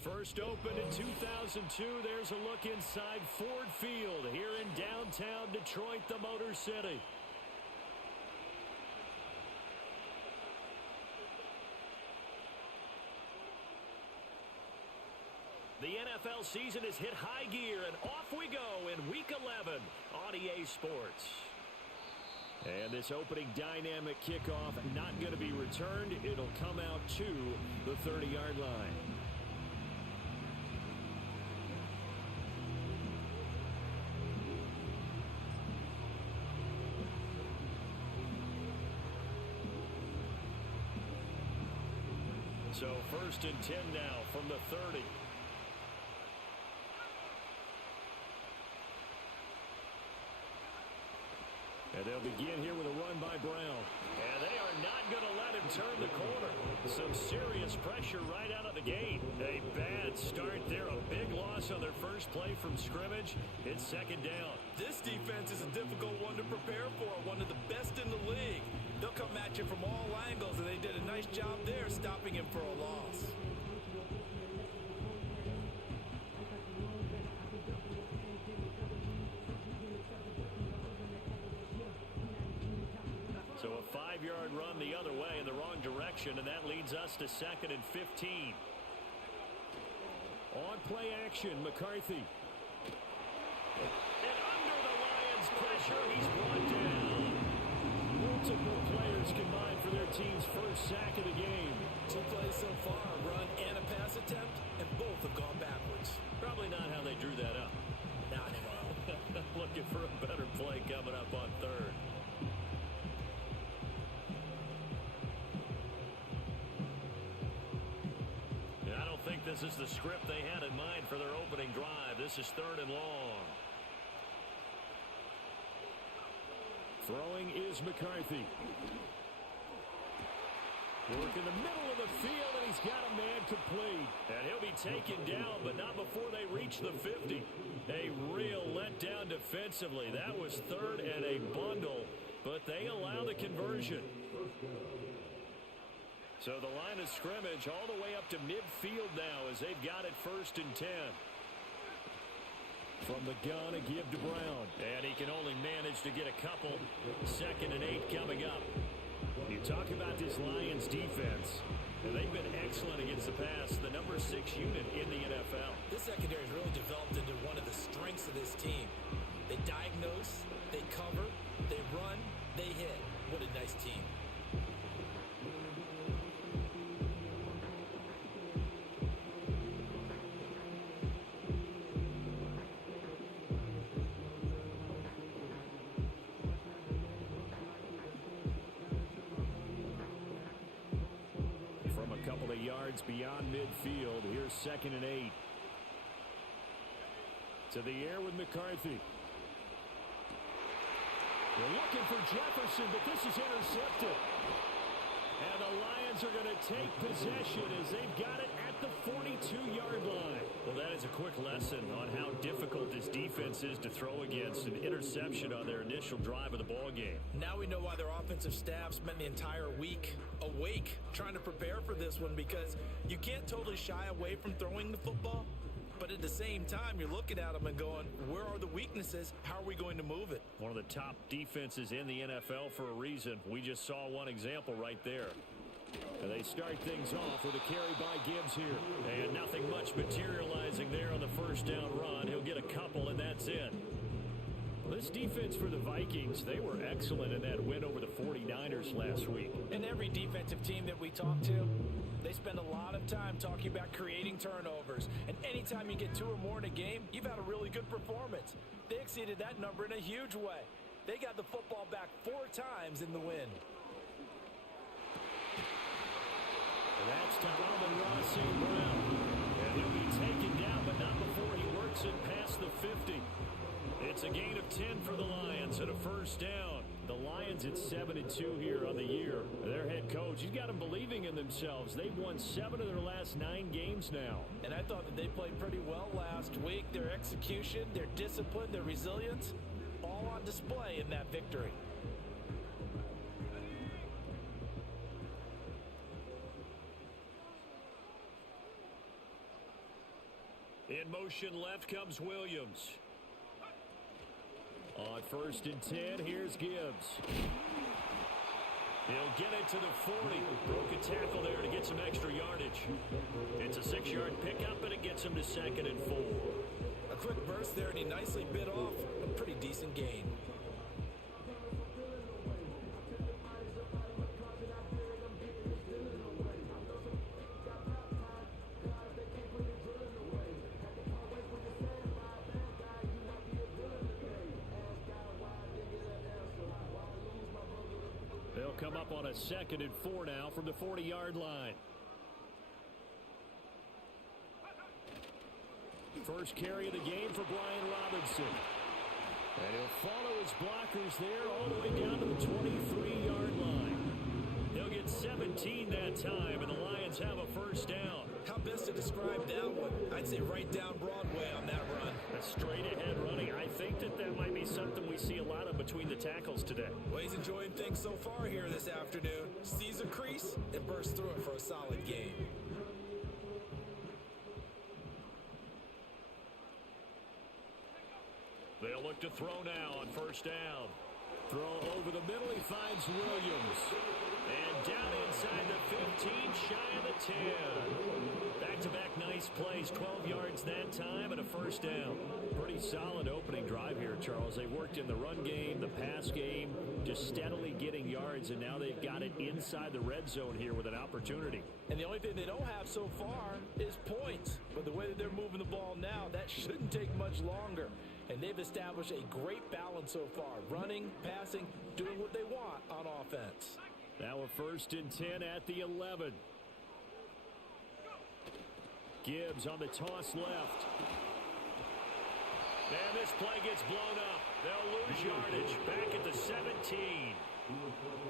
First opened in 2002, there's a look inside Ford Field here in downtown Detroit, the Motor City. The NFL season has hit high gear, and off we go in Week 11 on EA Sports. And this opening dynamic kickoff not going to be returned. It'll come out to the 30-yard line. So first and 10 now from the 30. And they'll begin here with a run by Brown. And they are not going to let him turn the corner. Some serious pressure right out of the gate. A bad start there. A big loss on their first play from scrimmage. It's second down. This defense is a difficult one to prepare for. One of the best in the league. They'll come at you from all angles, and they did a nice job there stopping him for a loss. So a 5-yard run the other way in the wrong direction, and that leads us to 2nd and 15. On play action, McCarthy. And under the Lions' pressure, he's brought down. Multiple players combined for their team's first sack of the game. 2 plays so far, a run and a pass attempt, and both have gone backwards. Probably not how they drew that up. Not at all. Looking for a better play coming up on 3rd. I don't think this is the script they had in mind for their opening drive. This is 3rd and long. Throwing is McCarthy. Work in the middle of the field, and he's got a man complete. And he'll be taken down, but not before they reach the 50. A real letdown defensively. That was 3rd and a bundle, but they allow the conversion. So the line of scrimmage all the way up to midfield now as they've got it 1st and 10. From the gun, a give to Brown. And he can only manage to get a couple. 2nd and 8 coming up. You talk about this Lions defense, and they've been excellent against the pass, the number 6 unit in the NFL. This secondary has really developed into one of the strengths of this team. They diagnose, they cover, they run, they hit. What a nice team. A couple of yards beyond midfield. Here's 2nd and 8. To the air with McCarthy. They're looking for Jefferson, but this is intercepted. And the Lions are going to take possession as they've got it at the 42-yard line. Well, that is a quick lesson on how difficult this defense is to throw against. An interception on their initial drive of the ball game. Now we know why their offensive staff spent the entire week awake trying to prepare for this one, because you can't totally shy away from throwing the football. But at the same time, you're looking at them and going, where are the weaknesses? How are we going to move it? One of the top defenses in the NFL for a reason. We just saw one example right there. And they start things off with a carry by Gibbs here. And nothing much materializing there on the first down run. He'll get a couple, and that's it. This defense for the Vikings, they were excellent in that win over the 49ers last week. And every defensive team that we talk to, they spend a lot of time talking about creating turnovers. And anytime you get 2 or more in a game, you've had a really good performance. They exceeded that number in a huge way. They got the football back 4 times in the win. That's to Amon-Ra St. Brown. And he'll be taken down, but not before he works it past the 50. It's a gain of 10 for the Lions and a first down. The Lions at 7-2 here on the year. Their head coach, he's got them believing in themselves. They've won 7 of their last 9 games now. And I thought that they played pretty well last week. Their execution, their discipline, their resilience, all on display in that victory. In motion left comes Williams. On 1st and 10, here's Gibbs. He'll get it to the 40. Broke a tackle there to get some extra yardage. It's a 6-yard pickup, and it gets him to 2nd and 4. A quick burst there, and he nicely bit off a pretty decent gain. They'll come up on a 2nd and 4 now from the 40-yard line. First carry of the game for Brian Robinson. And he'll follow his blockers there all the way down to the 23-yard line. They'll get 17 that time, and the Lions have a first down. How best to describe that one? I'd say right down Broadway on that run. A straight-ahead running. I think that might be something we see a lot of between the tackles today. Well, he's enjoying things so far here this afternoon. Sees a crease and bursts through it for a solid gain. They'll look to throw now on 1st down. Throw over the middle. He finds Williams. And down inside the 15, shy of the 10. Back-to-back nice plays. 12 yards that time and a first down. Pretty solid opening drive here, Charles. They've worked in the run game, the pass game, just steadily getting yards, and now they've got it inside the red zone here with an opportunity. And the only thing they don't have so far is points. But the way that they're moving the ball now, that shouldn't take much longer. And they've established a great balance so far. Running, passing, doing what they want on offense. Now a 1st and 10 at the 11. Gibbs on the toss left. And this play gets blown up. They'll lose yardage. Back at the 17.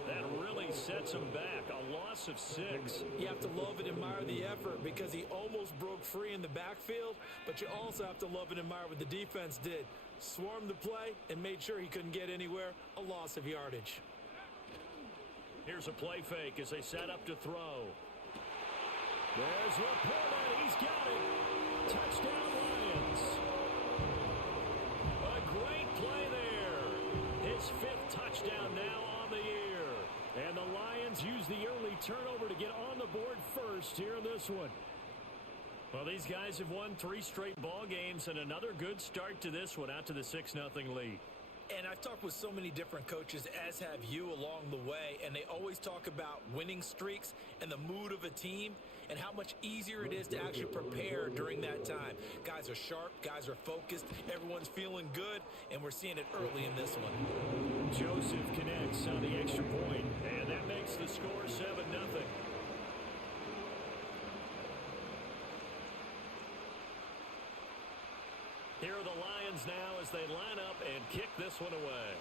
That really sets them back. A loss of 6. You have to love and admire the effort because he almost broke free in the backfield, but you also have to love and admire what the defense did. Swarmed the play and made sure he couldn't get anywhere. A loss of yardage. Here's a play fake as they set up to throw. There's Laporta. He's got it. Touchdown Lions. A great play there. His 5th touchdown now on the year. And the Lions use the early turnover to get on the board first here in this one. Well, these guys have won 3 straight ball games and another good start to this one out to the 6-0 lead. And I've talked with so many different coaches, as have you along the way, and they always talk about winning streaks and the mood of a team and how much easier it is to actually prepare during that time. Guys are sharp, guys are focused, everyone's feeling good, and we're seeing it early in this one. Joseph connects on the extra point, and that makes the score 7-0. Here are the Lions now as they line up and kick this one away.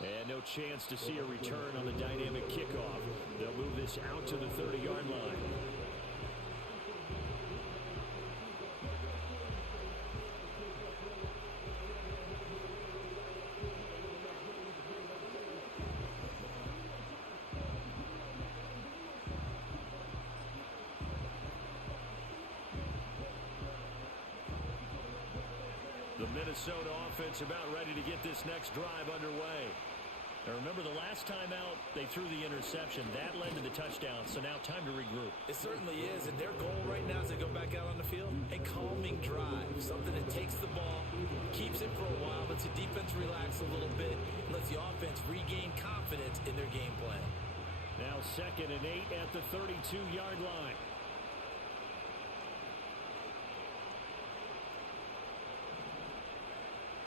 And no chance to see a return on the dynamic kickoff. They'll move this out to the 30-yard line. The Minnesota offense about ready to get this next drive underway. Now remember, the last time out, they threw the interception. That led to the touchdown, so now time to regroup. It certainly is, and their goal right now as they go back out on the field, a calming drive, something that takes the ball, keeps it for a while, lets the defense relax a little bit, and lets the offense regain confidence in their game plan. Now 2nd and 8 at the 32-yard line.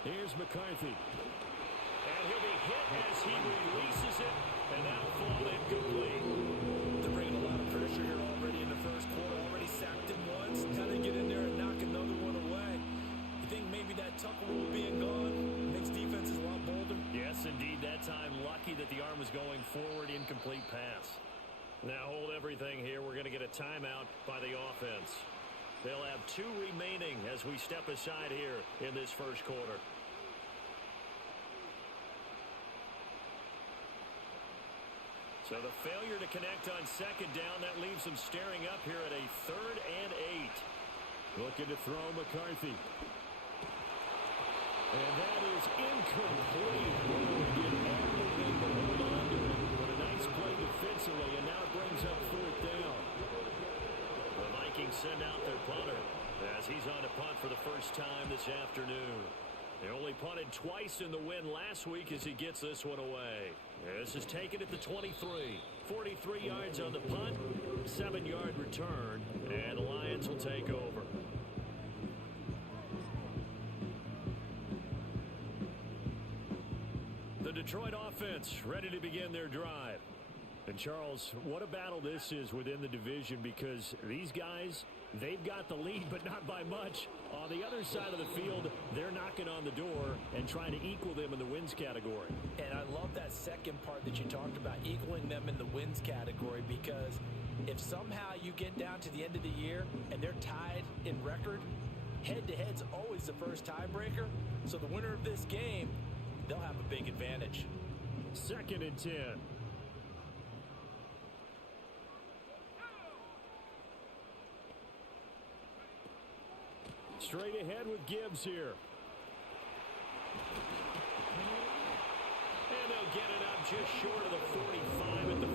Here's McCarthy. And he'll be hit as he releases it, and that'll fall incomplete. They're bringing a lot of pressure here already in the first quarter. Already sacked him once. How to get in there and knock another one away. You think maybe that Tucker rule being gone makes defenses a lot bolder? Yes, indeed. That time, lucky that the arm was going forward, incomplete pass. Now hold everything here. We're going to get a timeout by the offense. They'll have 2 remaining as we step aside here in this first quarter. So the failure to connect on second down, that leaves them staring up here at a 3rd and 8. Looking to throw McCarthy. And that is incomplete. Did everything to hold on to it. But a nice play defensively, and now it brings up 4th down. The Vikings send out their punter as he's on to punt for the first time this afternoon. They only punted twice in the win last week as he gets this one away. This is taken at the 23. 43 yards on the punt, 7-yard return, and the Lions will take over. The Detroit offense ready to begin their drive. And Charles, what a battle this is within the division, because these guys, they've got the lead, but not by much. On the other side of the field, they're knocking on the door and trying to equal them in the wins category. And I love that second part that you talked about, equaling them in the wins category, because if somehow you get down to the end of the year and they're tied in record, head-to-head's always the first tiebreaker. So the winner of this game, they'll have a big advantage. 2nd and 10. Straight ahead with Gibbs here. And they'll get it up just short of the 45 at the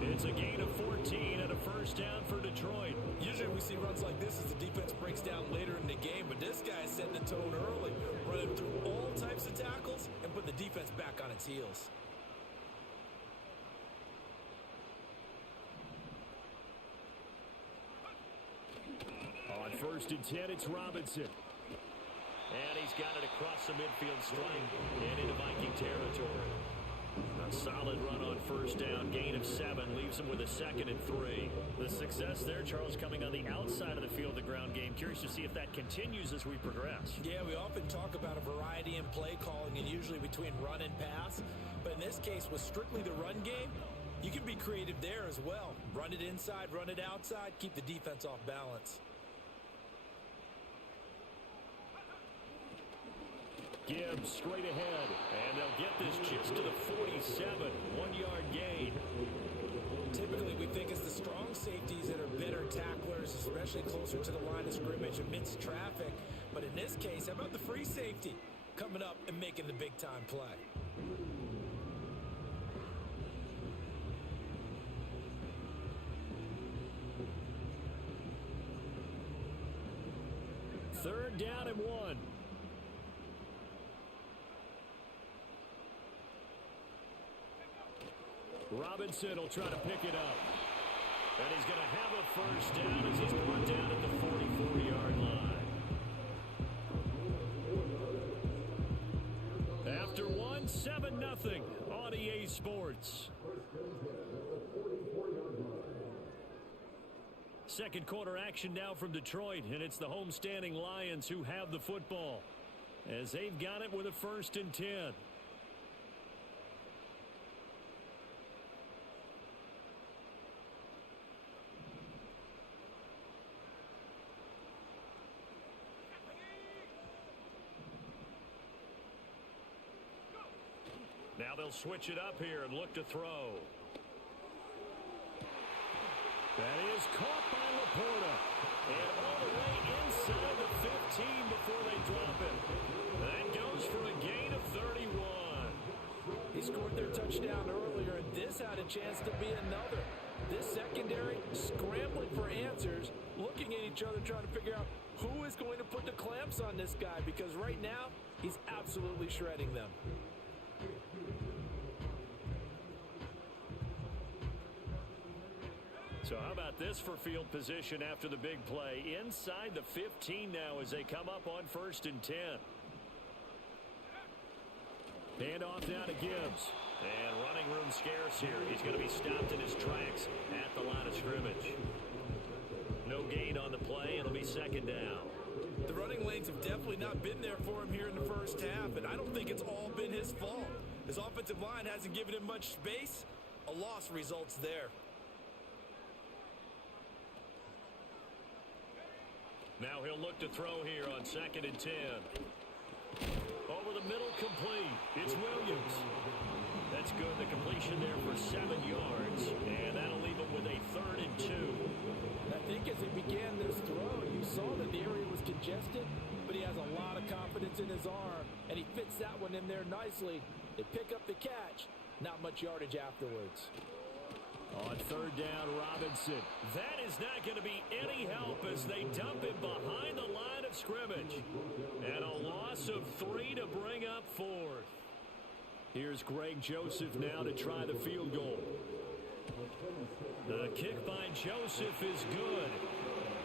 44. It's a gain of 14 and a first down for Detroit. Usually we see runs like this as the defense breaks down later in the game, but this guy is setting the tone early, running through all types of tackles and put the defense back on its heels. On 1st and 10, it's Robinson. And he's got it across the midfield stripe and into Viking territory. A solid run on first down, gain of 7, leaves him with a 2nd and 3. The success there, Charles, coming on the outside of the field, the ground game. Curious to see if that continues as we progress. Yeah, we often talk about a variety in play calling, and usually between run and pass. But in this case, with strictly the run game, you can be creative there as well. Run it inside, run it outside, keep the defense off balance. Gibbs straight ahead, and they'll get this just to the 47, 1-yard gain. Typically, we think it's the strong safeties that are better tacklers, especially closer to the line of scrimmage amidst traffic. But in this case, how about the free safety coming up and making the big-time play? Third down and 1. Robinson will try to pick it up. And he's going to have a first down as he's brought down at the 44-yard line. After 1, 7-0 on EA Sports. Second quarter action now from Detroit, and it's the homestanding Lions who have the football as they've got it with a 1st and 10. Now they'll switch it up here and look to throw. That is caught by Laporta. And all the way inside the 15 before they drop it. That goes for a gain of 31. He scored their touchdown earlier, and this had a chance to be another. This secondary scrambling for answers, looking at each other, trying to figure out who is going to put the clamps on this guy, because right now he's absolutely shredding them. So how about this for field position after the big play? Inside the 15 now as they come up on 1st and 10. Hand off now to Gibbs. And running room scarce here. He's going to be stopped in his tracks at the line of scrimmage. No gain on the play. It'll be 2nd down. The running lanes have definitely not been there for him here in the first half, and I don't think it's all been his fault. His offensive line hasn't given him much space. A loss results there. Now he'll look to throw here on 2nd and 10. Over the middle, complete. It's Williams. That That's good. The completion there for 7 yards. And that'll leave him with a 3rd and 2. I think as he began this throw, you saw that the area was congested, but he has a lot of confidence in his arm, and he fits that one in there nicely. They pick up the catch. Not much yardage afterwards. On 3rd down, Robinson. That is not going to be any help as they dump him behind the line of scrimmage. And a loss of 3 to bring up 4th. Here's Greg Joseph now to try the field goal. The kick by Joseph is good.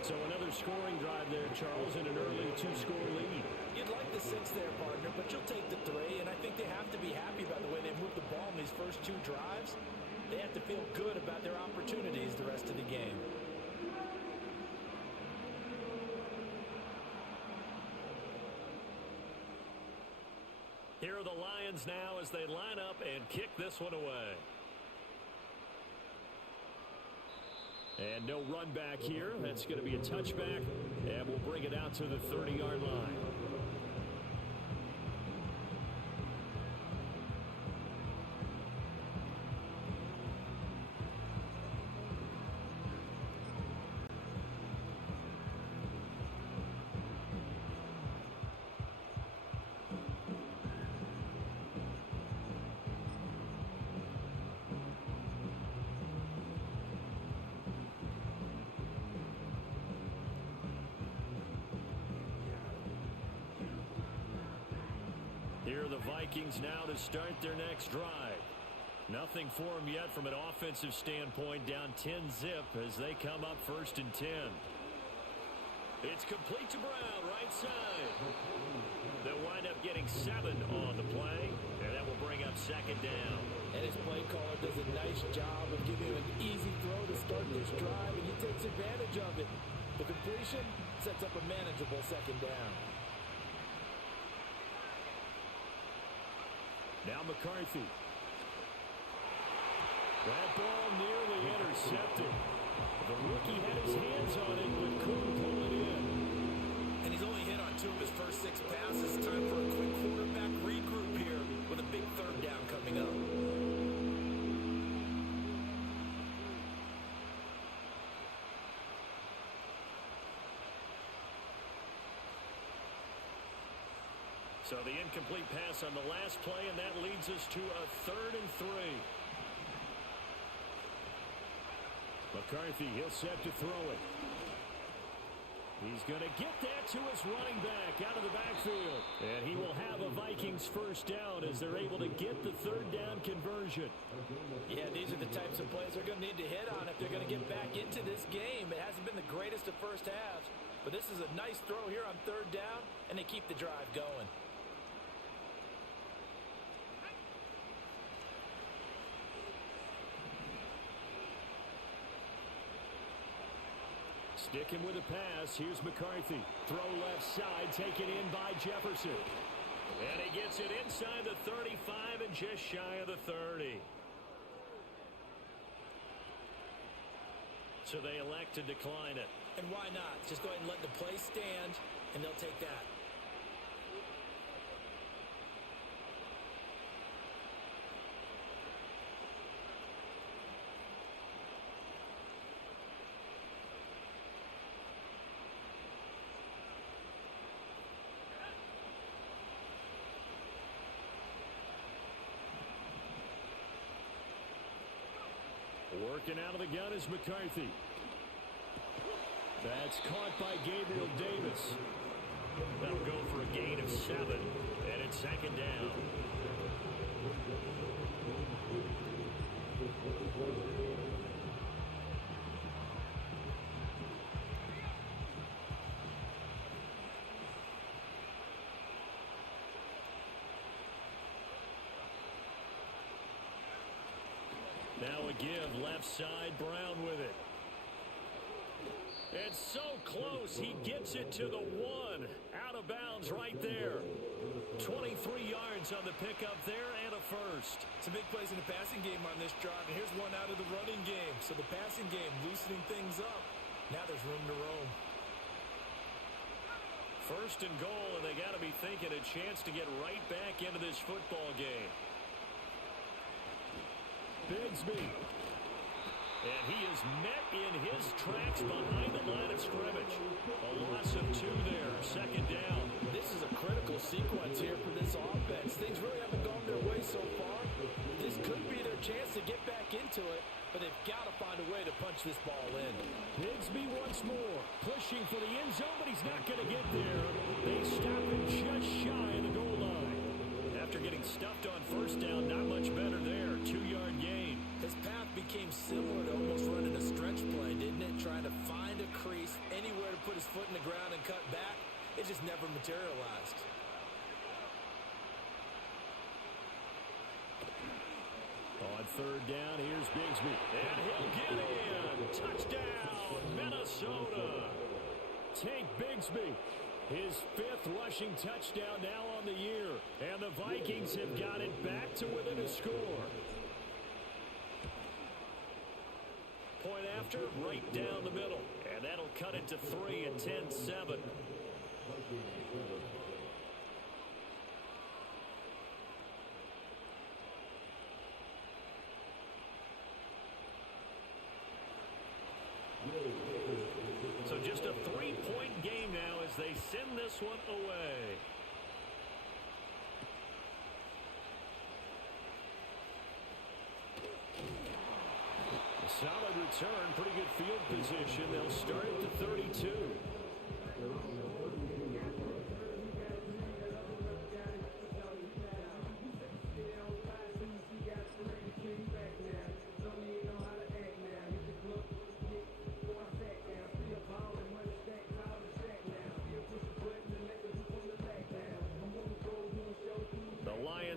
So another scoring drive there, Charles, and an early 2-score lead. You'd like the 6 there, partner, but you'll take the 3, and I think they have to be happy by the way they moved the ball in these first 2 drives. They have to feel good about their opportunities the rest of the game. Here are the Lions now as they line up and kick this one away. And no run back here. That's going to be a touchback, and we'll bring it out to the 30-yard line. Here are the Vikings now to start their next drive. Nothing for them yet from an offensive standpoint, down 10-zip as they come up 1st and 10. It's complete to Brown, right side. They'll wind up getting 7 on the play, and that will bring up 2nd down. And his play caller does a nice job of giving him an easy throw to start this drive, and he takes advantage of it. The completion sets up a manageable 2nd down. Now McCarthy. That ball nearly intercepted. The rookie had his hands on it, but couldn't pull it in. And he's only hit on 2 of his first 6 passes. Time for a quick quarterback regroup here with a big 3rd down coming up. So the incomplete pass on the last play, and that leads us to a 3rd and 3. McCarthy, he'll set to throw it. He's going to get that to his running back out of the backfield. And he will have a Vikings 1st down as they're able to get the 3rd down conversion. Yeah, these are the types of plays they're going to need to hit on if they're going to get back into this game. It hasn't been the greatest of first halves, but this is a nice throw here on 3rd down, and they keep the drive going. Sticking with a pass, here's McCarthy. Throw left side, taken in by Jefferson. And he gets it inside the 35 and just shy of the 30. So they elect to decline it. And why not? Just go ahead and let the play stand, and they'll take that. Working out of the gun is McCarthy. That's caught by Gabriel Davis. That'll go for a gain of 7, and it's 2nd down. Now a give, left side, Brown with it. It's so close, he gets it to the 1. Out of bounds right there. 23 yards on the pickup there and a 1st. Some big plays in the passing game on this drive, and here's one out of the running game. So the passing game loosening things up. Now there's room to roam. 1st and goal, and they got to be thinking a chance to get right back into this football game. Bigsby. And he is met in his tracks behind the line of scrimmage. A loss of 2 there, second down. This is a critical sequence here for this offense. Things really haven't gone their way so far. This could be their chance to get back into it, but they've got to find a way to punch this ball in. Bigsby once more, pushing for the end zone, but he's not going to get there. They stop him just shy of the goal line. After getting stuffed on first down, not much better there. 2-yard gain. His path became similar to almost running a stretch play, didn't it? Trying to find a crease, anywhere to put his foot in the ground and cut back. It just never materialized. On third down, here's Bigsby. And he'll get in. Touchdown, Minnesota. Tank Bigsby. His 5th rushing touchdown now on the year. And the Vikings have got it back to within a score. Point after, right down the middle. And that'll cut it to 3 at 10-7. So just a 3-point game now as they send this one away. A solid return, pretty good field position. They'll start at the 32.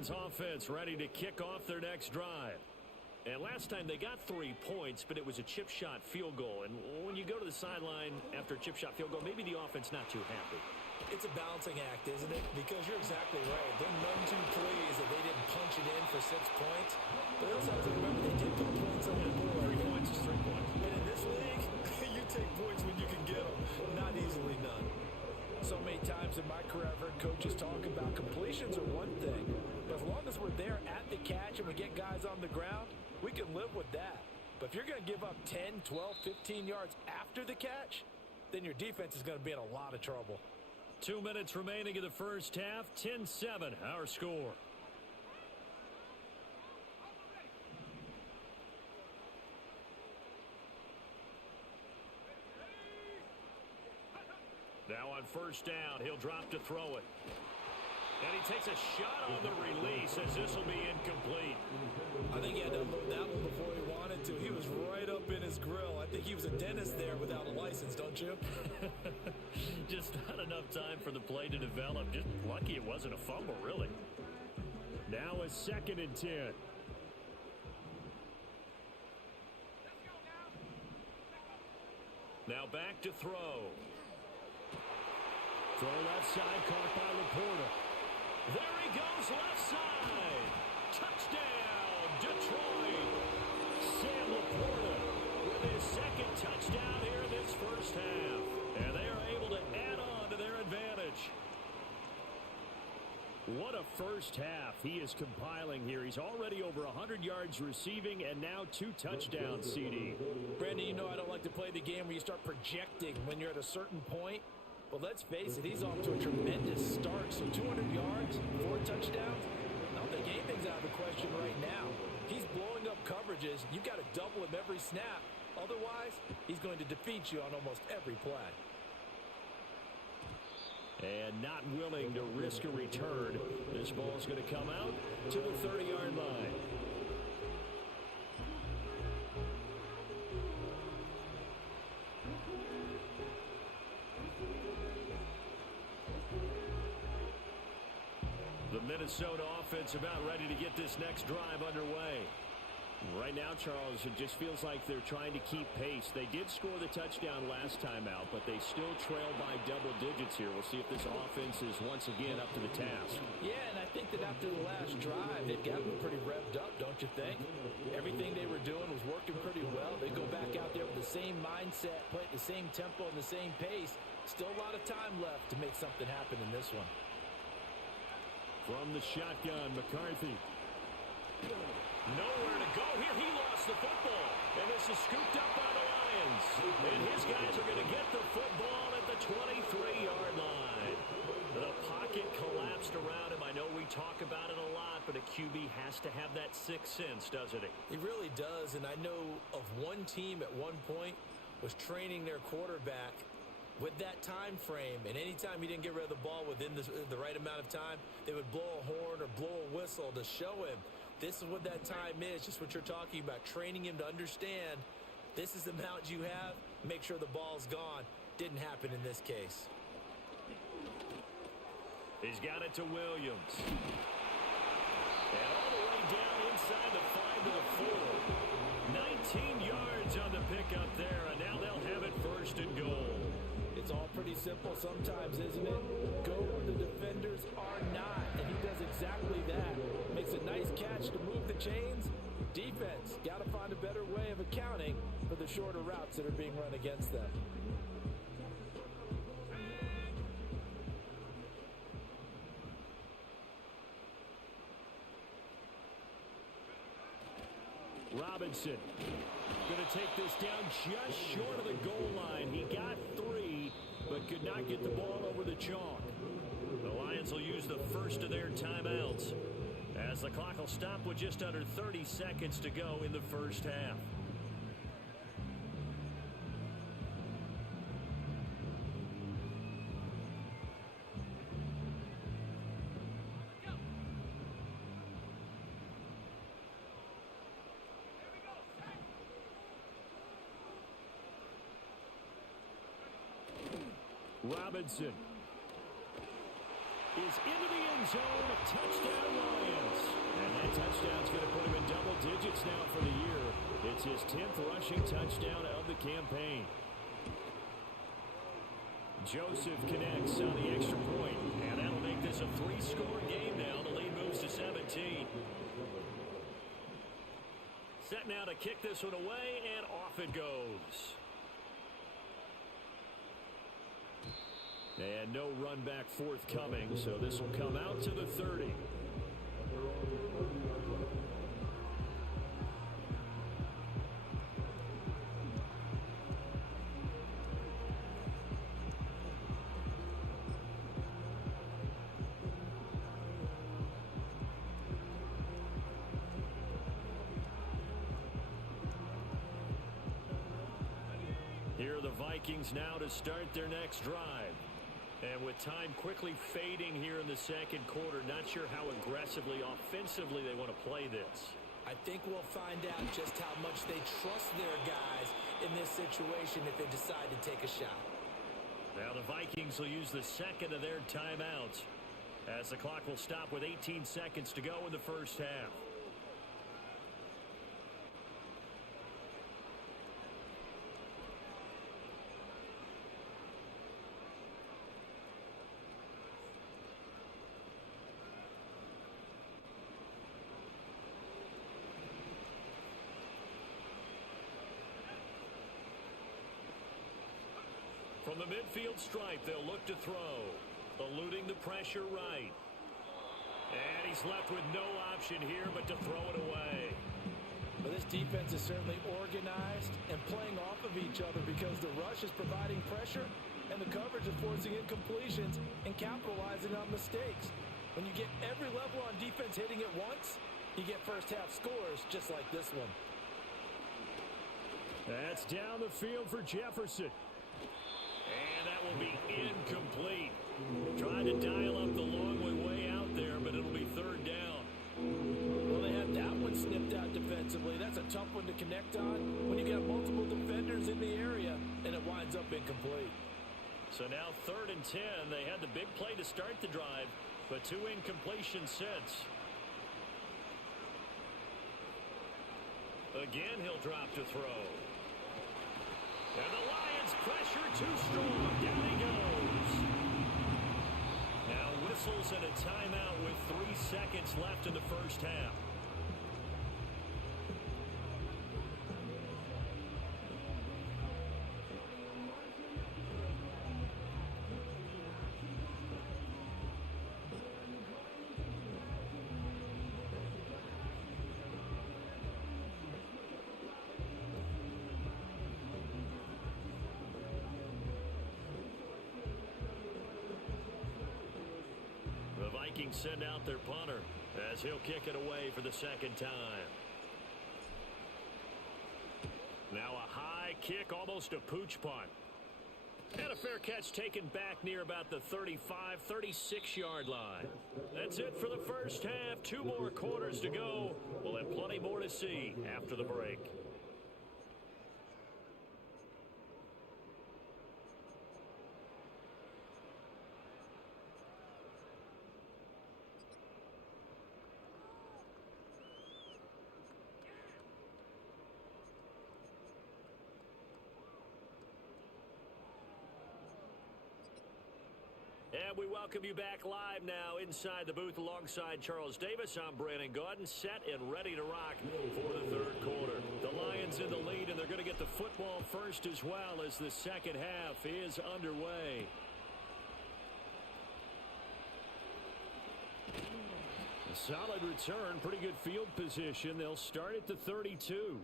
Offense ready to kick off their next drive. And last time they got 3 points, but it was a chip shot field goal. And when you go to the sideline after a chip shot field goal, maybe the offense not too happy. It's a balancing act, isn't it? Because you're exactly right. They're none too pleased that they didn't punch it in for 6 points. But they also have to remember they did put points on the board. 3 points is 3 points. And in this league, you take points when you can get them. Not easily none. So many times in my career I've heard coaches talk about completions are one thing. But as long as we're there at the catch and we get guys on the ground, we can live with that. But if you're going to give up 10, 12, 15 yards after the catch, then your defense is going to be in a lot of trouble. 2 minutes remaining in the first half. 10-7, our score. Now on first down, he'll drop to throw it. And he takes a shot on the release as this will be incomplete. I think he had to unload that one before he wanted to. He was right up in his grill. I think he was a dentist there without a license, don't you? Just not enough time for the play to develop. Just lucky it wasn't a fumble, really. Now a 2nd and 10. Now back to throw. Throw left side, caught by Laporta. There he goes, left side. Touchdown, Detroit. Sam Laporta with his 2nd touchdown here in this first half. And they are able to add on to their advantage. What a first half he is compiling here. He's already over 100 yards receiving and now 2 touchdowns, CD. Brandon, you know I don't like to play the game where you start projecting when you're at a certain point. But let's face it, he's off to a tremendous start. So 200 yards, 4 touchdowns. Now the game thing's out of the question right now. He's blowing up coverages. You've got to double him every snap. Otherwise, he's going to defeat you on almost every play. And not willing to risk a return. This ball's going to come out to the 30-yard line. The Minnesota offense about ready to get this next drive underway. Right now, Charles, it just feels like they're trying to keep pace. They did score the touchdown last time out, but they still trail by double digits here. We'll see if this offense is once again up to the task. Yeah, and I think that after the last drive, they've got them pretty revved up, don't you think? Everything they were doing was working pretty well. They go back out there with the same mindset, play at the same tempo and the same pace. Still a lot of time left to make something happen in this one. From the shotgun, McCarthy. Nowhere to go here. He lost the football. And this is scooped up by the Lions. And his guys are going to get the football at the 23-yard line. The pocket collapsed around him. I know we talk about it a lot, but a QB has to have that sixth sense, doesn't he? He really does, and I know of one team at one point was training their quarterback with that time frame, and anytime he didn't get rid of the ball within the right amount of time, they would blow a horn or blow a whistle to show him this is what that time is, just what you're talking about, training him to understand this is the amount you have, make sure the ball's gone. Didn't happen in this case. He's got it to Williams. And all the way down inside the 5 to the 4. 19 yards on the pickup there, and now they'll have it first and goal. It's all pretty simple sometimes, isn't it? Go where the defenders are not, and he does exactly that. Makes a nice catch to move the chains. Defense, got to find a better way of accounting for the shorter routes that are being run against them. Robinson going to take this down just short of the goal line. He got 3, but could not get the ball over the chalk. The Lions will use the first of their timeouts as the clock will stop with just under 30 seconds to go in the first half. Robinson is into the end zone. A touchdown, Lions. And that touchdown's going to put him in double digits now for the year. It's his 10th rushing touchdown of the campaign. Joseph connects on the extra point, and that'll make this a 3-score game now. The lead moves to 17. Set now to kick this one away, and off it goes. And no run back forthcoming, so this will come out to the 30. Here are the Vikings now to start their next drive. And with time quickly fading here in the second quarter, not sure how aggressively, offensively they want to play this. I think we'll find out just how much they trust their guys in this situation if they decide to take a shot. Now the Vikings will use the second of their timeouts as the clock will stop with 18 seconds to go in the first half. From the midfield stripe, they'll look to throw. Eluding the pressure right. And he's left with no option here but to throw it away. Well, this defense is certainly organized and playing off of each other because the rush is providing pressure and the coverage is forcing incompletions and capitalizing on mistakes. When you get every level on defense hitting it once, you get first half scores just like this one. That's down the field for Jefferson. And that will be incomplete. Trying to dial up the long way out there, but it'll be third down. Well, they had that one snipped out defensively. That's a tough one to connect on when you got multiple defenders in the area, and it winds up incomplete. So now 3rd and 10. They had the big play to start the drive, but 2 incompletions since. Again, he'll drop to throw. And the Lions pressure too strong. Down he goes. Now whistles and a timeout with 3 seconds left in the first half. Vikings send out their punter as he'll kick it away for the second time. Now a high kick, almost a pooch punt. And a fair catch taken back near about the 35, 36-yard line. That's it for the first half. 2 more quarters to go. We'll have plenty more to see after the break. And we welcome you back live now inside the booth alongside Charles Davis. I'm Brandon Gaudin, set and ready to rock for the third quarter. The Lions in the lead, and they're going to get the football first as well as the second half is underway. A solid return, pretty good field position. They'll start at the 32.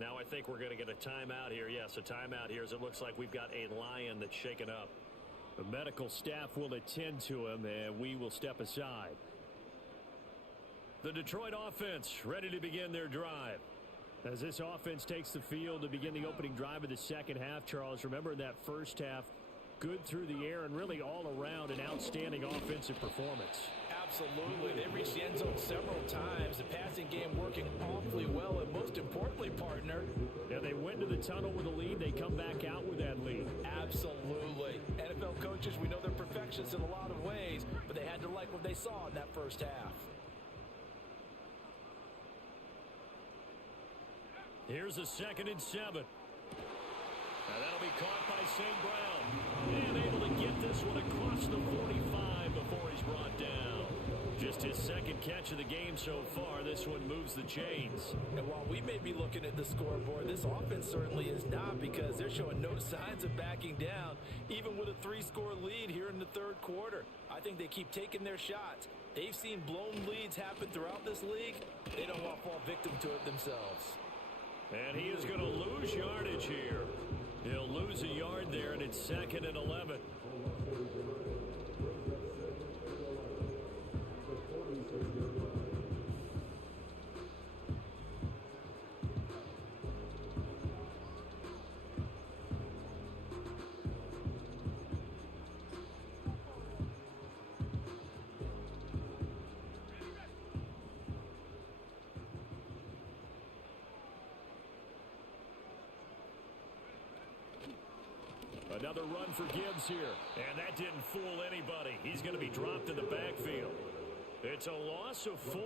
Now I think we're going to get a timeout here. Yes, a timeout here as it looks like we've got a Lion that's shaken up. The medical staff will attend to him, and we will step aside. The Detroit offense ready to begin their drive. As this offense takes the field to begin the opening drive of the second half, Charles, remember in that first half, good through the air and really all around an outstanding offensive performance. Absolutely. They reached the end zone several times. The passing game working awfully well, and most importantly, partner. Yeah, they went to the tunnel with a lead. They come back out with that lead. Absolutely. NFL coaches, we know they're perfectionists in a lot of ways, but they had to like what they saw in that first half. Here's a 2nd and 7. Now that'll be caught by St. Brown. And able to get this one across the 45 before he's brought down. Just his second catch of the game so far. This one moves the chains. And while we may be looking at the scoreboard, this offense certainly is not, because they're showing no signs of backing down, even with a 3-score lead here in the third quarter. I think they keep taking their shots. They've seen blown leads happen throughout this league. They don't want to fall victim to it themselves. And he is going to lose yardage here. He'll lose a yard there, and it's 2nd and 11. Another run for Gibbs here. And that didn't fool anybody. He's going to be dropped in the backfield. It's a loss of 4.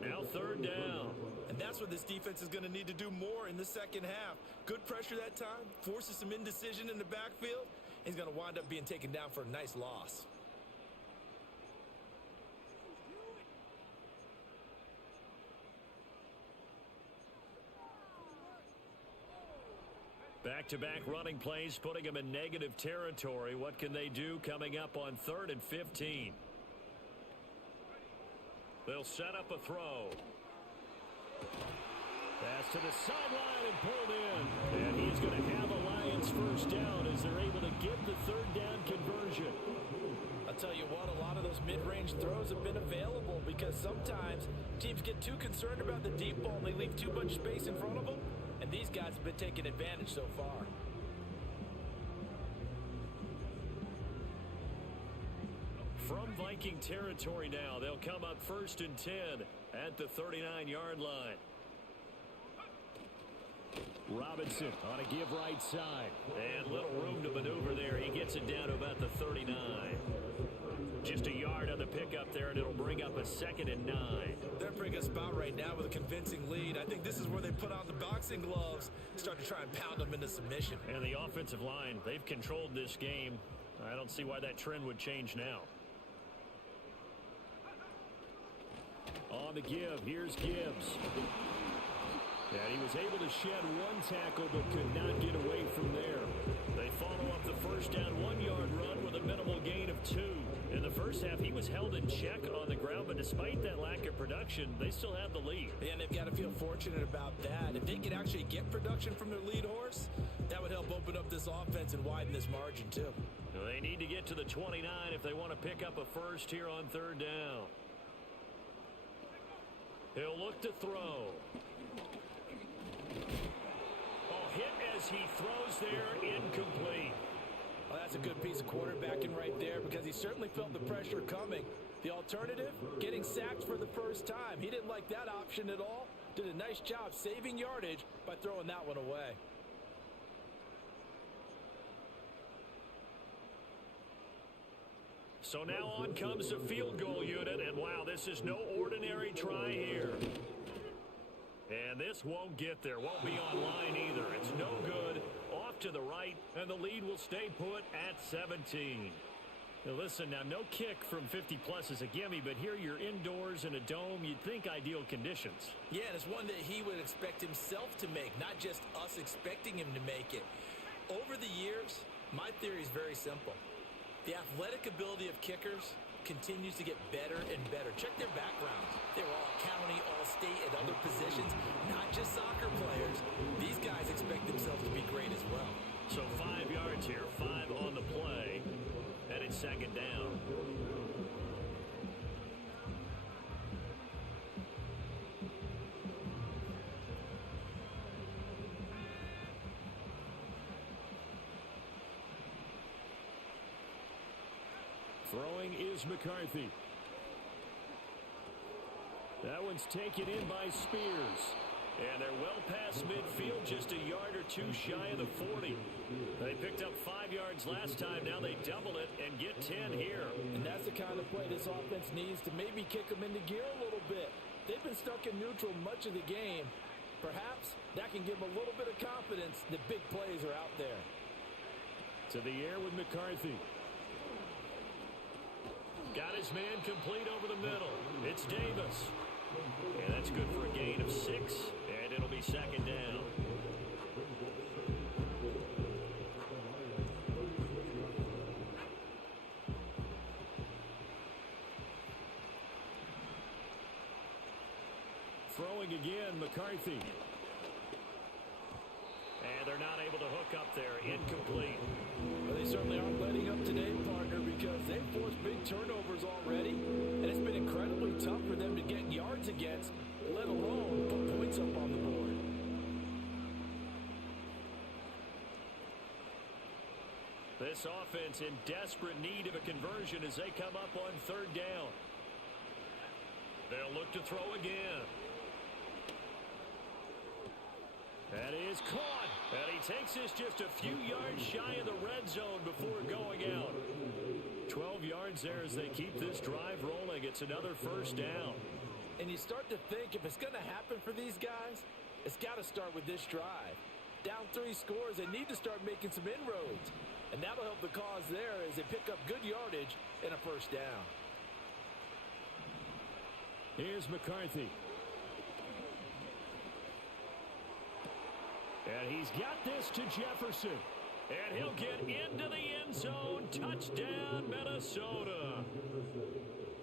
Now 3rd down. And that's what this defense is going to need to do more in the second half. Good pressure that time. Forces some indecision in the backfield. He's going to wind up being taken down for a nice loss. Back-to-back running plays, putting them in negative territory. What can they do coming up on 3rd and 15? They'll set up a throw. Pass to the sideline and pulled in. And he's going to have a Lions first down as they're able to get the 3rd down conversion. I'll tell you what, a lot of those mid-range throws have been available, because sometimes teams get too concerned about the deep ball and they leave too much space in front of them. And these guys have been taking advantage so far. From Viking territory now, they'll come up 1st and 10 at the 39-yard line. Robinson on a give right side. And little room to maneuver there. He gets it down to about the 39. Just a yard on the pickup there, and it'll bring up a 2nd and 9. They're in a pretty good spot right now with a convincing lead. I think this is where they put on the boxing gloves, start to try and pound them into submission. And the offensive line, they've controlled this game. I don't see why that trend would change now. On the give, here's Gibbs. And he was able to shed 1 tackle but could not get away from there. They follow up the first down 1-yard run with a minimal gain of 2. In the first half, he was held in check on the ground, but despite that lack of production, they still have the lead. And they've got to feel fortunate about that. If they could actually get production from their lead horse, that would help open up this offense and widen this margin too. They need to get to the 29 if they want to pick up a first here on third down. He'll look to throw. Oh, hit as he throws there, incomplete. Well, that's a good piece of quarterbacking right there because he certainly felt the pressure coming. The alternative, getting sacked for the first time. He didn't like that option at all. Did a nice job saving yardage by throwing that one away. So now on comes the field goal unit, and wow, this is no ordinary try here. And this won't get there, won't be on line either. It's no good, off to the right, and the lead will stay put at 17. Now listen, now no kick from 50-plus is a gimme, but here you're indoors in a dome, you'd think ideal conditions. Yeah, and it's one that he would expect himself to make, not just us expecting him to make it. Over the years, my theory is very simple. The athletic ability of kickers continues to get better and better. Check their backgrounds. They were all county, all state, at other positions, not just soccer players. These guys expect themselves to be great as well. So 5 yards here, 5 on the play, and it's second down. Throwing is McCarthy. That one's taken in by Spears. And they're well past midfield, just a yard or two shy of the 40. They picked up 5 yards last time. Now they double it and get 10 here. And that's the kind of play this offense needs to maybe kick them into gear a little bit. They've been stuck in neutral much of the game. Perhaps that can give them a little bit of confidence that big plays are out there. To the air with McCarthy. Got his man complete over the middle. It's Davis. And that's good for a gain of 6, and it'll be second down. Throwing again, McCarthy. And they're not able to hook up there. Incomplete. Well, they certainly aren't letting up today, partner, because they've forced big turnovers already, and it's been incredibly tough for them to get yards against, let alone put points up on the board. This offense in desperate need of a conversion as they come up on third down. They'll look to throw again. That is caught. And he takes this just a few yards shy of the red zone before going out. 12 yards there as they keep this drive rolling. It's another first down. And you start to think if it's going to happen for these guys, it's got to start with this drive. Down 3 scores, they need to start making some inroads. And that'll help the cause there as they pick up good yardage and a first down. Here's McCarthy. And he's got this to Jefferson. And he'll get into the end zone. Touchdown, Minnesota.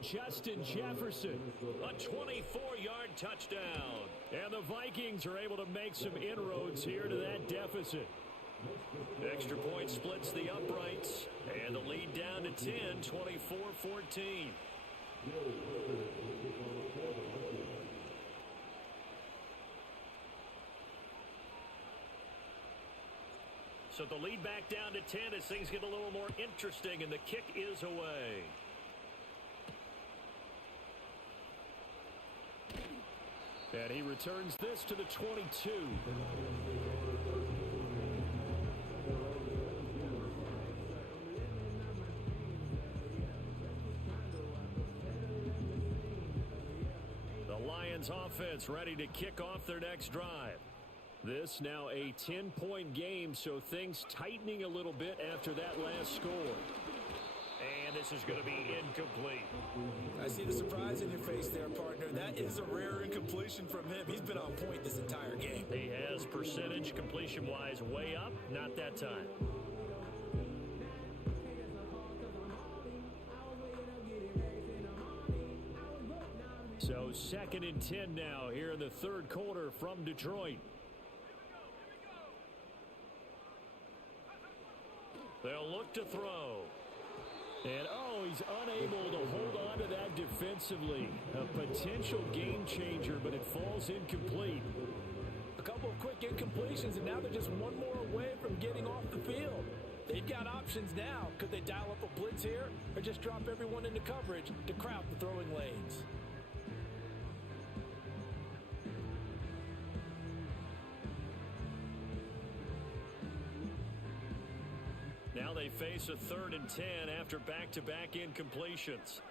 Justin Jefferson, a 24-yard touchdown. And the Vikings are able to make some inroads here to that deficit. Extra point splits the uprights. And the lead down to 10, 24-14. So the lead back down to 10 as things get a little more interesting, and the kick is away. And he returns this to the 22. The Lions offense ready to kick off their next drive. This now a 10-point game, so things tightening a little bit after that last score. And this is going to be incomplete. I see the surprise in your face there, partner. That is a rare incompletion from him. He's been on point this entire game. He has percentage completion-wise way up, not that time. So 2nd and 10 now here in the third quarter from Detroit. They'll look to throw. And, oh, he's unable to hold on to that defensively. A potential game changer, but it falls incomplete. A couple of quick incompletions, and now they're just one more away from getting off the field. They've got options now. Could they dial up a blitz here or just drop everyone into coverage to crowd the throwing lanes? Now they face a 3rd and 10 after back-to-back incompletions.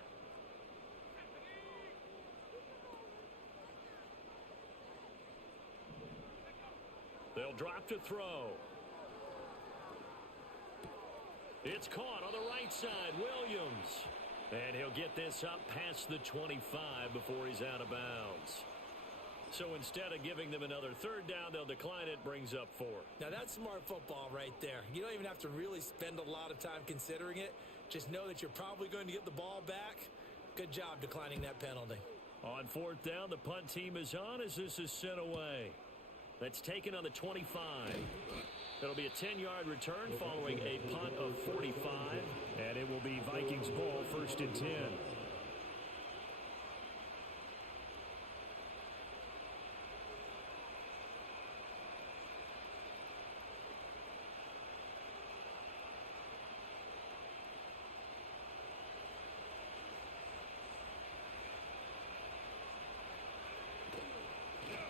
They'll drop to throw. It's caught on the right side, Williams. And he'll get this up past the 25 before he's out of bounds. So instead of giving them another 3rd down, they'll decline it, brings up 4. Now that's smart football right there. You don't even have to really spend a lot of time considering it. Just know that you're probably going to get the ball back. Good job declining that penalty. On 4th down, the punt team is on as this is sent away. That's taken on the 25. It'll be a 10-yard return following a punt of 45. And it will be Vikings ball, 1st and 10.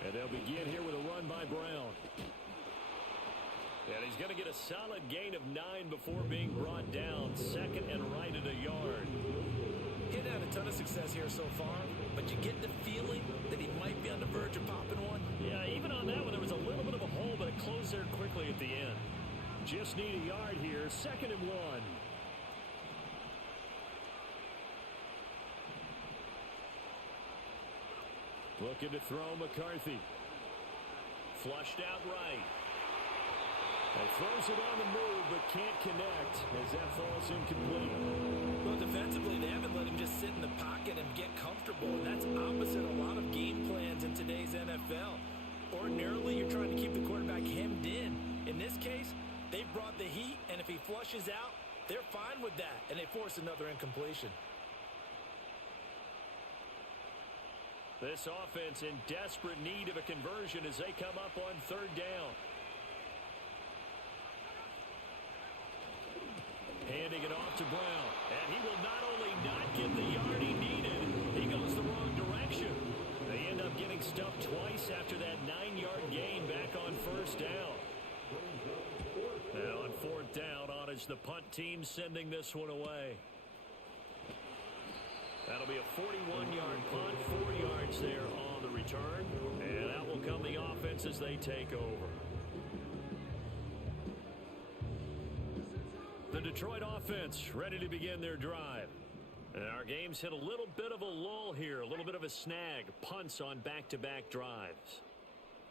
And they'll begin here with a run by Brown. And he's going to get a solid gain of 9 before being brought down. 2nd and right at a yard. He hasn't had a ton of success here so far, but you get the feeling that he might be on the verge of popping one. Yeah, even on that one, there was a little bit of a hole, but it closed there quickly at the end. Just need a yard here. 2nd and 1. Looking to throw McCarthy. Flushed out right. And throws it on the move, but can't connect as that falls incomplete. Well, defensively, they haven't let him just sit in the pocket and get comfortable, and that's opposite a lot of game plans in today's NFL. Ordinarily, you're trying to keep the quarterback hemmed in. In this case, they brought the heat, and if he flushes out, they're fine with that, and they force another incompletion. This offense in desperate need of a conversion as they come up on 3rd down. Handing it off to Brown. And he will not only not get the yard he needed, he goes the wrong direction. They end up getting stuffed twice after that 9-yard gain back on 1st down. Now on 4th down, on is the punt team sending this one away. That'll be a 41-yard punt, 4 yards there on the return. And that will come the offense as they take over. The Detroit offense ready to begin their drive. And our game's hit a little bit of a lull here, a little bit of a snag. Punts on back-to-back drives.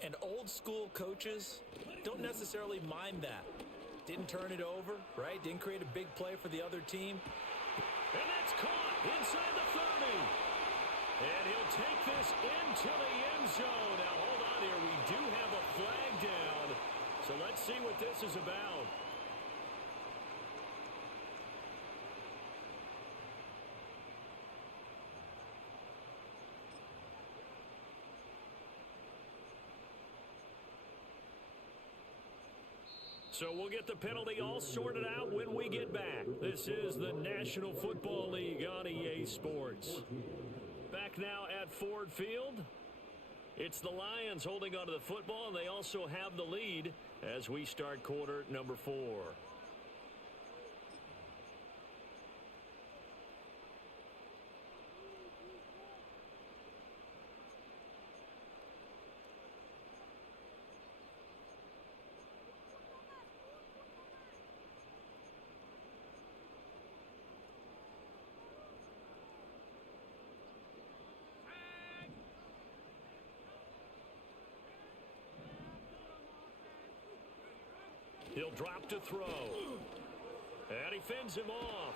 And old-school coaches don't necessarily mind that. Didn't turn it over, right? Didn't create a big play for the other team. And that's caught inside the 30. And he'll take this into the end zone. Now, hold on here. We do have a flag down. So let's see what this is about. So we'll get the penalty all sorted out when we get back. This is the National Football League on EA Sports. Back now at Ford Field. It's the Lions holding onto the football, and they also have the lead as we start quarter number 4. He'll drop to throw. And he fends him off.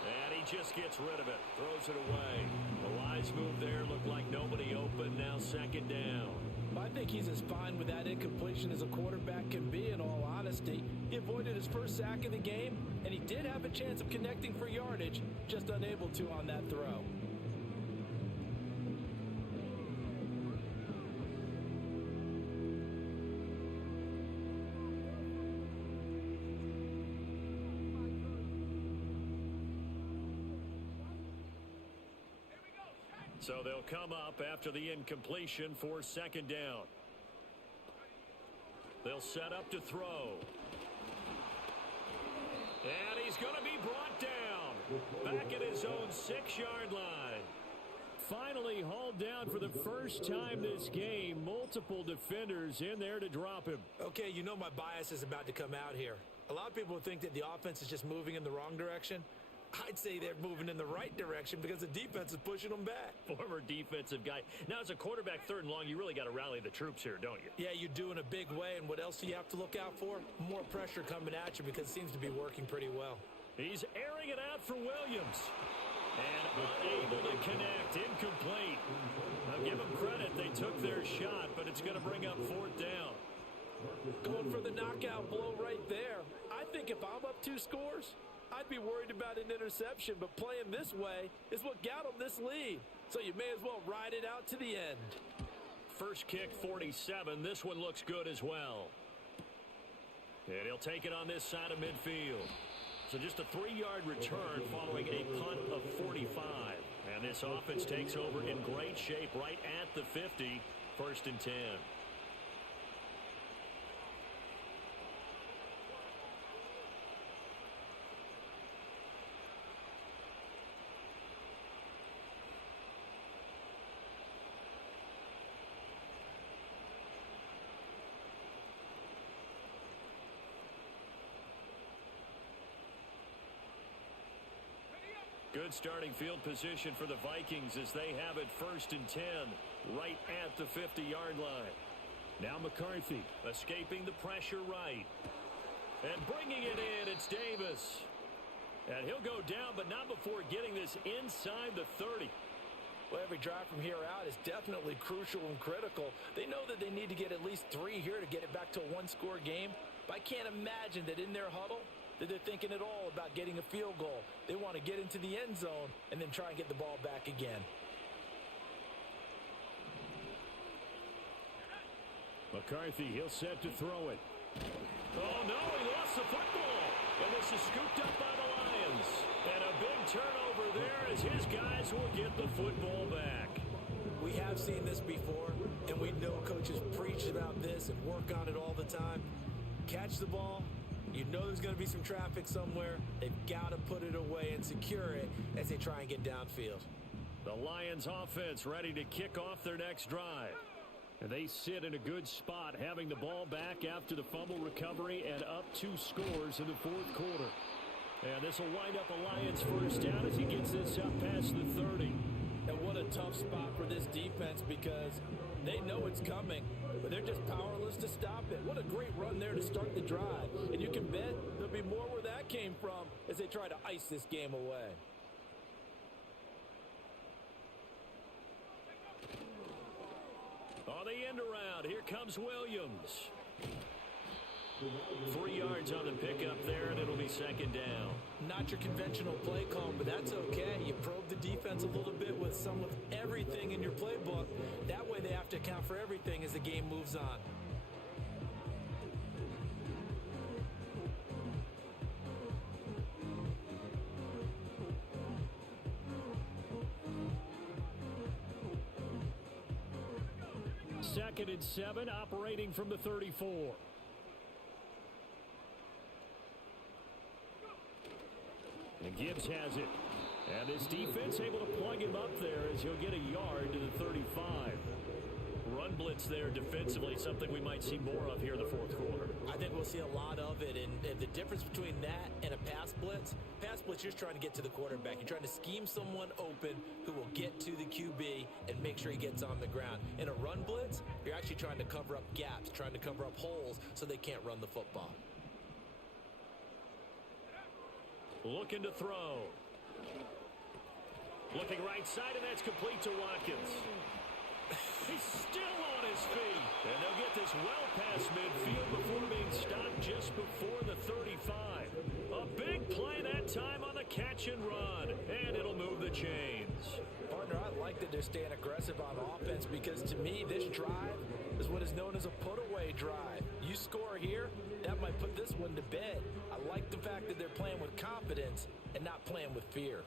And he just gets rid of it. Throws it away. The wise move there. Looked like nobody open. Now 2nd down. I think he's as fine with that incompletion as a quarterback can be, in all honesty. He avoided his first sack of the game, and he did have a chance of connecting for yardage, just unable to on that throw. So they'll come up after the incompletion for second down. They'll set up to throw. And he's going to be brought down. Back at his own 6-yard line. Finally hauled down for the first time this game. Multiple defenders in there to drop him. Okay, you know my bias is about to come out here. A lot of people think that the offense is just moving in the wrong direction. I'd say they're moving in the right direction because the defense is pushing them back. Former defensive guy. Now, as a quarterback, 3rd and long, you really got to rally the troops here, don't you? Yeah, you do in a big way. And what else do you have to look out for? More pressure coming at you because it seems to be working pretty well. He's airing it out for Williams. And unable to connect. Incomplete. I'll give them credit. They took their shot, but it's going to bring up 4th down. Going for the knockout blow right there. I think if I'm up 2 scores, I'd be worried about an interception, but playing this way is what got him this lead. So you may as well ride it out to the end. First kick, 47. This one looks good as well. And he'll take it on this side of midfield. So just a 3-yard return following a punt of 45. And this offense takes over in great shape right at the 50. 1st and 10. Good starting field position for the Vikings as they have it 1st and 10 right at the 50-yard line. Now McCarthy escaping the pressure right. And bringing it in, it's Davis. And he'll go down, but not before getting this inside the 30. Well, every drive from here out is definitely crucial and critical. They know that they need to get at least 3 here to get it back to a 1-score game. But I can't imagine that in their huddle that they're thinking at all about getting a field goal. They want to get into the end zone and then try and get the ball back again. McCarthy, he'll set to throw it. Oh, no, he lost the football. And this is scooped up by the Lions. And a big turnover there as his guys will get the football back. We have seen this before, and we know coaches preach about this and work on it all the time. Catch the ball. You know there's going to be some traffic somewhere. They've got to put it away and secure it as they try and get downfield. The Lions offense ready to kick off their next drive. And they sit in a good spot, having the ball back after the fumble recovery and up 2 scores in the 4th quarter. And this will wind up a Lions 1st down as he gets this up past the 30. And what a tough spot for this defense because they know it's coming, but they're just powerless to stop it. What a great run there to start the drive. And you can bet there'll be more where that came from as they try to ice this game away. On the end around, here comes Williams. 3 yards on the pickup there, and it'll be 2nd down. Not your conventional play call, but that's okay. You probe the defense a little bit with some of everything in your playbook. That way they have to account for everything as the game moves on. Second and 7, operating from the 34. And Gibbs has it. And this defense able to plug him up there as he'll get a yard to the 35. Run blitz there defensively, something we might see more of here in the 4th quarter. I think we'll see a lot of it. And the difference between that and a pass blitz, you're just trying to get to the quarterback. You're trying to scheme someone open who will get to the QB and make sure he gets on the ground. In a run blitz, you're actually trying to cover up gaps, trying to cover up holes so they can't run the football. Looking to throw. Looking right side, and that's complete to Watkins. He's still on his feet. And they'll get this well past midfield before being stopped just before the 35. A big play that time on the catch and run. And it'll move the chains. Partner, I like that they're staying aggressive on offense because to me, this drive is what is known as a put-away drive. You score here, that might put this one to bed. I like the fact that they're playing with confidence and not playing with fear.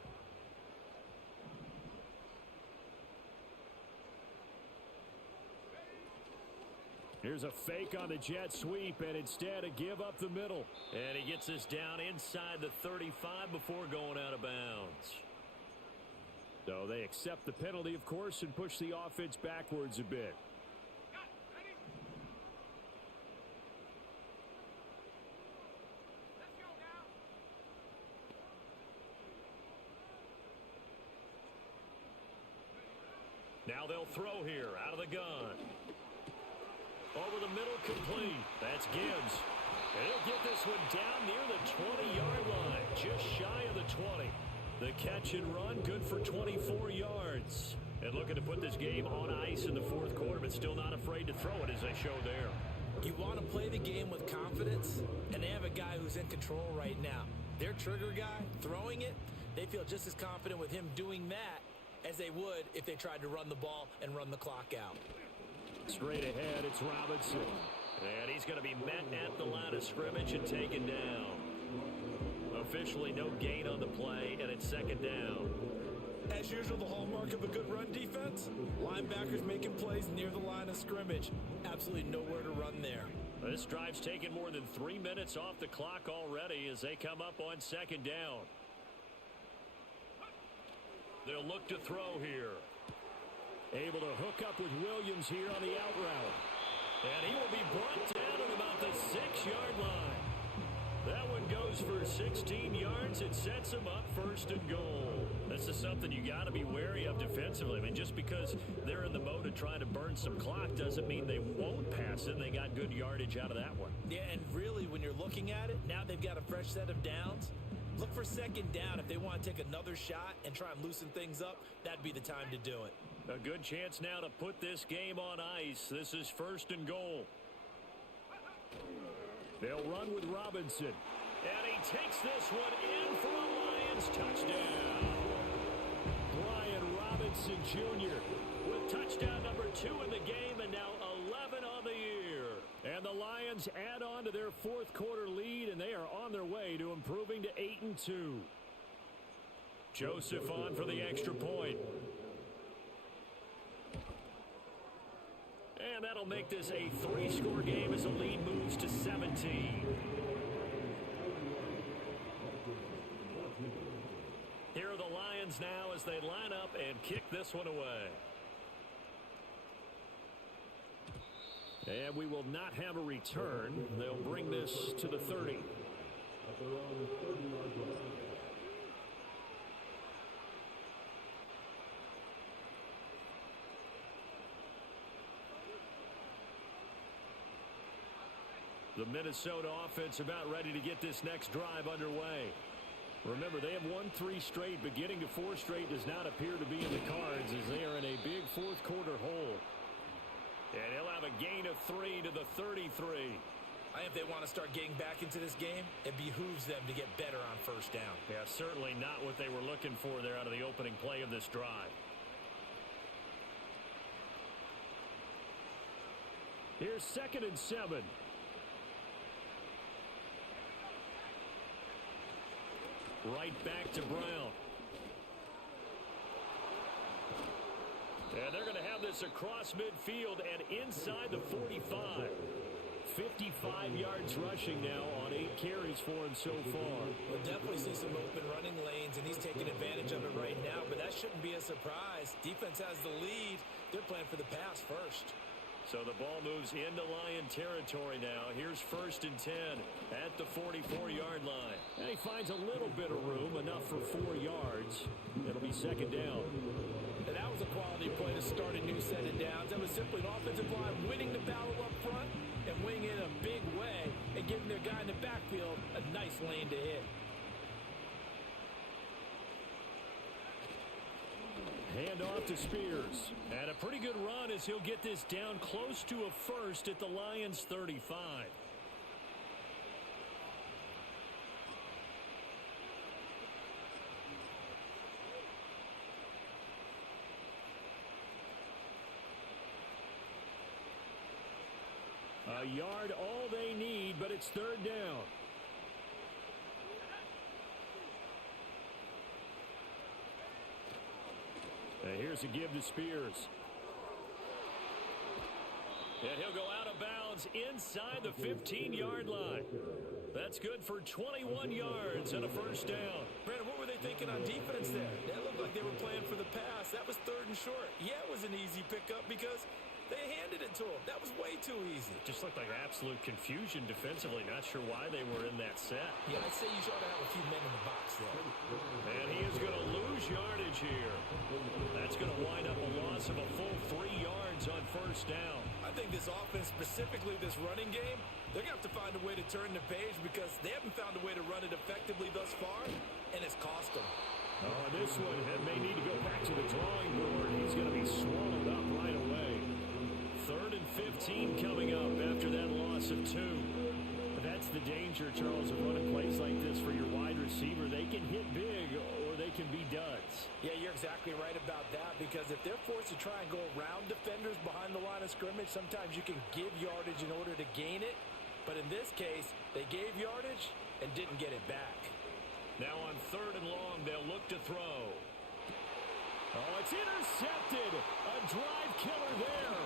Here's a fake on the jet sweep, and instead a give up the middle. And he gets this down inside the 35 before going out of bounds. So they accept the penalty, of course, and push the offense backwards a bit. Now they'll throw here out of the gun. Over the middle, complete. That's Gibbs. And he'll get this one down near the 20-yard line, just shy of the 20. The catch and run, good for 24 yards. And looking to put this game on ice in the fourth quarter, but still not afraid to throw it as they show there. You want to play the game with confidence, and they have a guy who's in control right now. Their trigger guy, throwing it, they feel just as confident with him doing that as they would if they tried to run the ball and run the clock out. Straight ahead, it's Robinson. And he's going to be met at the line of scrimmage and taken down. Officially no gain on the play, and it's second down. As usual, the hallmark of a good run defense, linebackers making plays near the line of scrimmage. Absolutely nowhere to run there. This drive's taken more than 3 minutes off the clock already as they come up on second down. They'll look to throw here. Able to hook up with Williams here on the out route. And he will be brought down at about the 6-yard line. That one goes for 16 yards. It sets him up first and goal. This is something you got to be wary of defensively. I mean, just because they're in the mode of trying to burn some clock doesn't mean they won't pass it. They got good yardage out of that one. Yeah, and really, when you're looking at it, now they've got a fresh set of downs. Look for second down. If they want to take another shot and try and loosen things up, that'd be the time to do it. A good chance now to put this game on ice. This is first and goal. They'll run with Robinson. And he takes this one in for a Lions touchdown. Brian Robinson Jr. with touchdown number 2 in the game and now 11 on the year. And the Lions add on to their fourth quarter lead, and they are on their way to improving to 8-2. Joseph on for the extra point. And that'll make this a 3-score game as the lead moves to 17. Here are the Lions now as they line up and kick this one away. And we will not have a return. They'll bring this to the 30. The Minnesota offense about ready to get this next drive underway. Remember, they have won 3 straight, but getting to 4 straight does not appear to be in the cards as they are in a big fourth quarter hole. And he'll have a gain of 3 to the 33. I think if they want to start getting back into this game, it behooves them to get better on first down. Yeah, certainly not what they were looking for there out of the opening play of this drive. Here's 2nd and 7. Right back to Brown. And they're going to have this across midfield and inside the 45. 55 yards rushing now on 8 carries for him so far. We'll definitely see some open running lanes, and he's taking advantage of it right now, but that shouldn't be a surprise. Defense has the lead. They're playing for the pass first. So the ball moves into Lion territory now. Here's 1st and 10 at the 44-yard line. And he finds a little bit of room, enough for 4 yards. It'll be second down. And that was a quality play to start a new set of downs. That was simply an offensive line winning the battle up front and winning in a big way and giving their guy in the backfield a nice lane to hit. handoff to Spears. And a pretty good run as he'll get this down close to a first at the Lions' 35. A yard all they need, but it's third down. And here's a give to Spears. And he'll go out of bounds inside the 15-yard line. That's good for 21 yards and a first down. Brandon, what were they thinking on defense there? That looked like they were playing for the pass. That was third and short. Yeah, it was an easy pickup because they handed it to him. That was way too easy. Just looked like absolute confusion defensively. Not sure why they were in that set. Yeah, I'd say you should have a few men in the box there. And he is going to lose yardage here. That's going to wind up a loss of a full 3 yards on first down. I think this offense, specifically this running game, they're going to have to find a way to turn the page because they haven't found a way to run it effectively thus far, and it's cost them. Oh, this one may need to go back to the drawing board. He's going to be swallowed up right away. 3rd and 15 coming up after that loss of 2. But that's the danger, Charles, of running plays like this for your wide receiver. They can hit big or they can be duds. Yeah, you're exactly right about that because if they're forced to try and go around defenders behind the line of scrimmage, sometimes you can give yardage in order to gain it. But in this case, they gave yardage and didn't get it back. Now on 3rd and long, they'll look to throw. Oh, it's intercepted. A drive killer there.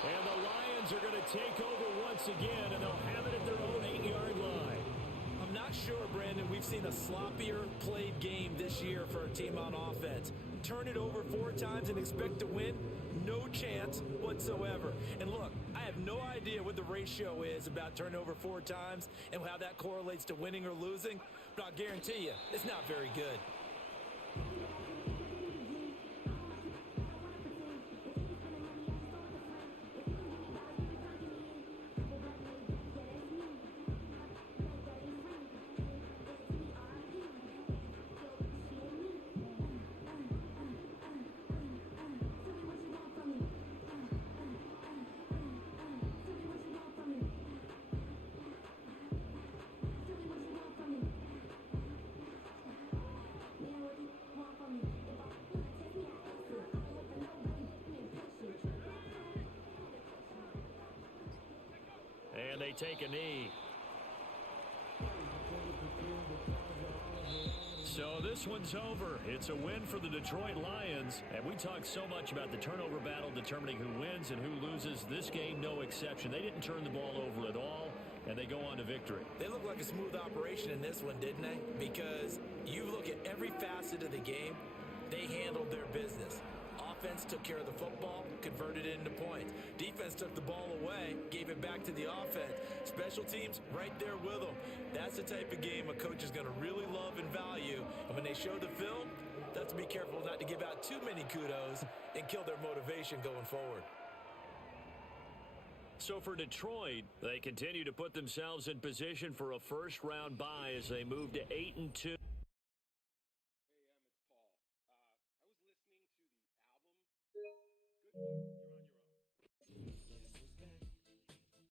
And the Lions are going to take over once again, and they'll have it at their own 8-yard line. I'm not sure, Brandon, we've seen a sloppier played game this year for a team on offense. Turn it over 4 times and expect to win? No chance whatsoever. And look, I have no idea what the ratio is about turnover 4 times and how that correlates to winning or losing, but I'll guarantee you, it's not very good. And they take a knee. So this one's over. It's a win for the Detroit Lions. And we talked so much about the turnover battle determining who wins and who loses. This game, no exception. They didn't turn the ball over at all, and they go on to victory. They look like a smooth operation in this one, didn't they? Because you look at every facet of the game, they handled their business. Offense took care of the football, converted it into points. Defense took the ball away, gave it back to the offense. Special teams, right there with them. That's the type of game a coach is going to really love and value. And when they show the film, they have to be careful not to give out too many kudos and kill their motivation going forward. So for Detroit, they continue to put themselves in position for a first-round bye as they move to 8-2.